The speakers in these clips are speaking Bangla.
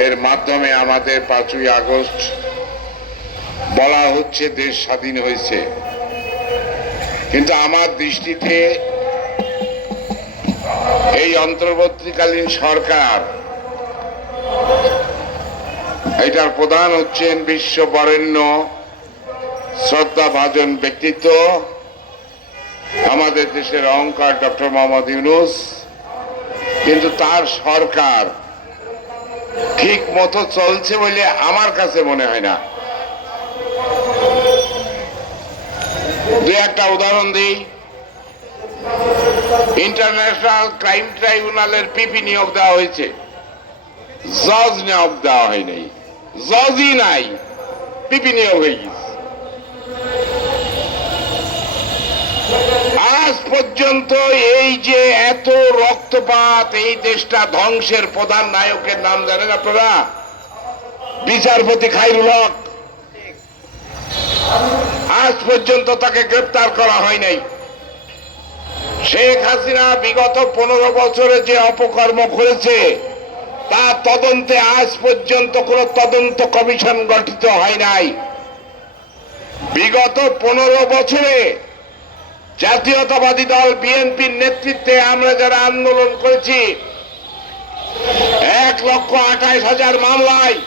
এর মাধ্যমে আমাদের পাঁচই আগস্ট বলা হচ্ছে দেশ স্বাধীন হয়েছে। কিন্তু আমার দৃষ্টিতে এই অন্তর্বর্তীকালীন সরকার, এটার প্রধান হচ্ছেন বিশ্ব বরেণ্য শ্রদ্ধাভাজন ব্যক্তিত্ব, আমাদের দেশের অহংকার ডক্টর মোহাম্মদ ইউনুস। কিন্তু তার সরকার ঠিক মতো চলছে বলে আমার কাছে মনে হয় না। দু একটা উদাহরণ দিই। ইন্টারন্যাশনাল ক্রাইম ট্রাইব্যুনালের পিপি নিয়োগ দেওয়া হয়েছে। জজ নিয়োগ দেওয়া হয়নি। জজই নাই। পিপি নিয়োগ হয়ে গেছে। আজ পর্যন্ত এই যে এত রক্তপাত এই দেশটা ধ্বংসের প্রধান নায়কের নাম জানেন আপনারা? বিচারপতি খাইরুল হক। আজ পর্যন্ত তাকে গ্রেপ্তার করা হয় নাই। শেখ হাসিনা বিগত পনেরো বছরে যে অপকর্ম করেছে তা তদন্তে আজ পর্যন্ত কোন তদন্ত কমিশন গঠিত হয় নাই। বিগত পনেরো বছরে জাতীয়তাবাদী দল বিএনপির নেতৃত্বে আমরা যারা আন্দোলন করেছি, এক লক্ষ আঠাইশ হাজার মামলায়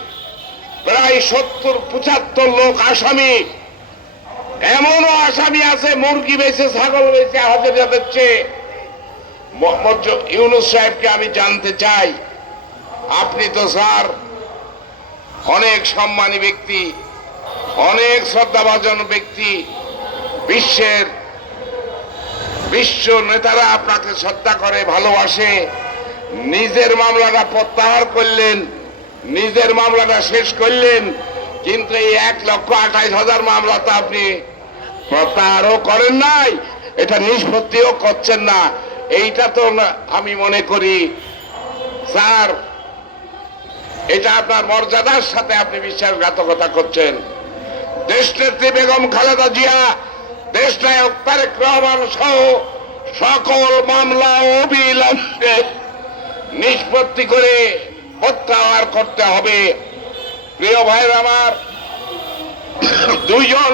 প্রায় সত্তর, পঁচাত্তর লোক আসামি। এমনও আসামি আছে, মুরগি বেছে ছাগল বেছে হাজার যাচ্ছে মোহাম্মদ ইউনুস সাহেবকে আমি জানতে চাই। আপনি তো স্যার অনেক সম্মানী ব্যক্তি, অনেক শ্রদ্ধাভাজন ব্যক্তি, বিশ্বের বিশ্ব নেতারা আপনাকে শ্রদ্ধা করে, ভালোবাসে। নিজের মামলাটা প্রত্যাহার করলেন, নিজের মামলাটা শেষ করলেন, কিন্তু এই এক লক্ষ আঠাইশ হাজার মামলা তো আপনি প্রত্যাহারও করেন নাই, এটা নিষ্পত্তিও করছেন না। এইটা তো আমি মনে করি, স্যার, এটা আপনার মর্যাদার সাথে আপনি বিশ্বাসঘাতকতা করছেন। দেশনেত্রী বেগম খালেদা জিয়া দেশ নায়ক তারেক রহমান সহ সকল মামলা অবিলম্বে নিষ্পত্তি করে প্রত্যাহার করতে হবে। প্রিয় ভাইয়ের আমার, দুইজন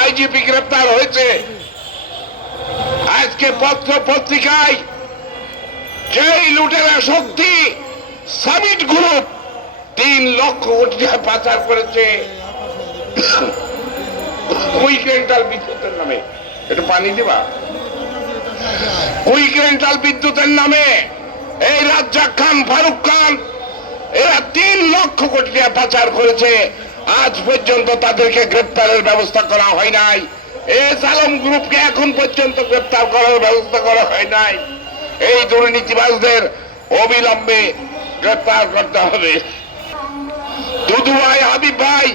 আইজিপি গ্রেপ্তার হয়েছে। আজকে পত্র পত্রিকায় যেই লুটেরা শক্তি সামিট গ্রুপ তিন লক্ষ কোটি পাচার করেছে। কুইকেন্টাল বিদ্যুতের নামে। কুইকেন্টাল বিদ্যুতের নামে। এই রাজ্জাক খান, ফারুক খান, এরা তিন লক্ষ কোটি টাকা পাচার করেছে। আজ পর্যন্ত তাদেরকে গ্রেপ্তারের ব্যবস্থা করা হয় নাই। এস আলম গ্রুপকে এখন পর্যন্ত গ্রেপ্তার করার ব্যবস্থা করা হয় নাই। এই দুর্নীতিবাজদের অবিলম্বে গ্রেপ্তার করতে হবে। দুদু ভাই হাবিব ভাই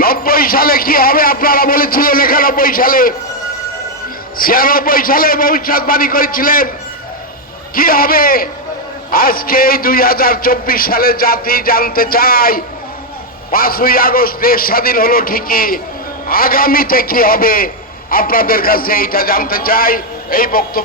নব্বই সালে কি হবে আপনারা বলেছিলেন একানব্বই সালে? ছিয়ানব্বই সালে ভবিষ্যৎবাণী করেছিলেন। কি হবে? আজকে এই দুই হাজার চব্বিশ সালে জাতি জানতে চাই পাঁচই আগস্ট দেশ স্বাধীন হলো ঠিকই। আগামীতে কি হবে? আপনাদের কাছে এইটা জানতে চাই, এই বক্তব্য